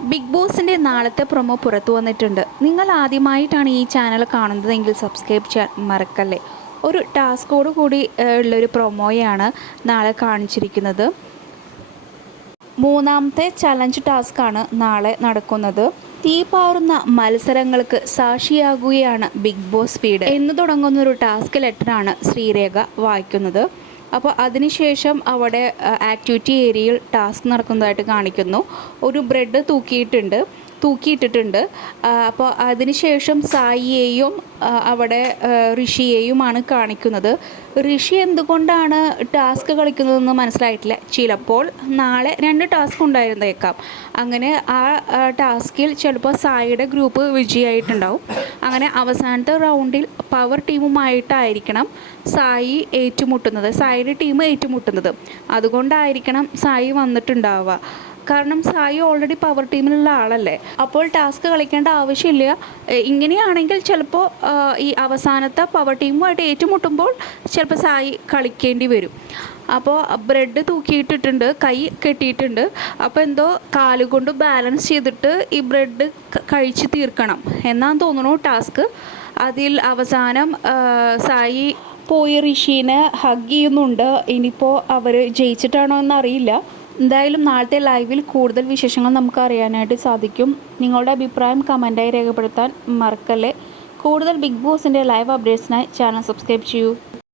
Big ബോസിന്റെ നാളത്തെ promo പുറത്തു വന്നിട്ടുണ്ട്. നിങ്ങൾ ആദ്യമായിട്ടാണ് ഈ ചാനൽ കാണുന്നതെങ്കിൽ സബ്സ്ക്രൈബ് ചെയ്യാൻ മറക്കല്ലേ. ഒരു ടാസ്കോട് കൂടി ഉള്ളൊരു പ്രൊമോയാണ് നാളെ കാണിച്ചിരിക്കുന്നത്. മൂന്നാമത്തെ ചലഞ്ച് ടാസ്ക്കാണ് നാളെ നടക്കുന്നത്. തീ പാറുന്ന മത്സരങ്ങൾക്ക് സാക്ഷിയാകുകയാണ് ബിഗ് ബോസ് ഫീഡ് എന്ന് തുടങ്ങുന്ന ഒരു ടാസ്ക് ലെറ്ററാണ് ശ്രീരേഖ വായിക്കുന്നത്. അപ്പോൾ അതിനുശേഷം അവിടെ ആക്ടിവിറ്റി ഏരിയയിൽ ടാസ്ക് നടക്കുന്നതായിട്ട് കാണിക്കുന്നു. ഒരു ബ്രെഡ് തൂക്കിയിട്ടുണ്ട്. തൂക്കിയിട്ടിട്ടുണ്ട്. അപ്പോൾ അതിനുശേഷം സായിയെയും അവിടെ ഋഷിയെയുമാണ് കാണിക്കുന്നത്. ഋഷി എന്തുകൊണ്ടാണ് ടാസ്ക് കളിക്കുന്നതെന്ന് മനസ്സിലായിട്ടില്ല. ചിലപ്പോൾ നാളെ രണ്ട് ടാസ്ക് ഉണ്ടായിരുന്നേക്കാം. അങ്ങനെ ആ, ടാസ്കിൽ ചിലപ്പോൾ സായിയുടെ ഗ്രൂപ്പ് വിജയമായിട്ടുണ്ടാവും അങ്ങനെ അവസാനത്തെ റൗണ്ടിൽ പവർ ടീമുമായിട്ടായിരിക്കണം സായി ഏറ്റുമുട്ടുന്നത് സായിയുടെ ടീം ഏറ്റുമുട്ടുന്നത്. അതുകൊണ്ടായിരിക്കണം സായി വന്നിട്ടുണ്ടാവുക. കാരണം സായി ഓൾറെഡി പവർ ടീമിലുള്ള ആളല്ലേ? അപ്പോൾ ടാസ്ക് കളിക്കേണ്ട ആവശ്യമില്ല. ഇങ്ങനെയാണെങ്കിൽ ചിലപ്പോൾ ഈ അവസാനത്തെ പവർ ടീമുമായിട്ട് ഏറ്റുമുട്ടുമ്പോൾ ചിലപ്പോൾ സായി കളിക്കേണ്ടി വരും. അപ്പോൾ ബ്രെഡ് തൂക്കിയിട്ടിട്ടുണ്ട് കൈ കെട്ടിയിട്ടുണ്ട്. അപ്പോൾ എന്തോ കാലുകൊണ്ട് ബാലൻസ് ചെയ്തിട്ട് ഈ ബ്രെഡ് കഴിച്ച് തീർക്കണം. എന്നാന്ന് തോന്നുന്നു ടാസ്ക് അതിൽ അവസാനം സായി പോയി ഋഷീനെ ഹഗ് ചെയ്യുന്നുണ്ട്. ഇനിയിപ്പോൾ അവർ ജയിച്ചിട്ടാണോ എന്നറിയില്ല. എന്തായാലും നാളത്തെ ലൈവിൽ കൂടുതൽ വിശേഷങ്ങൾ നമുക്ക് അറിയാനായിട്ട് സാധിക്കും. നിങ്ങളുടെ അഭിപ്രായം കമന്റായി രേഖപ്പെടുത്താൻ മറക്കല്ലേ. കൂടുതൽ ബിഗ് ബോസിന്റെ ലൈവ് അപ്ഡേറ്റ്സിനായി ചാനൽ സബ്സ്ക്രൈബ് ചെയ്യൂ.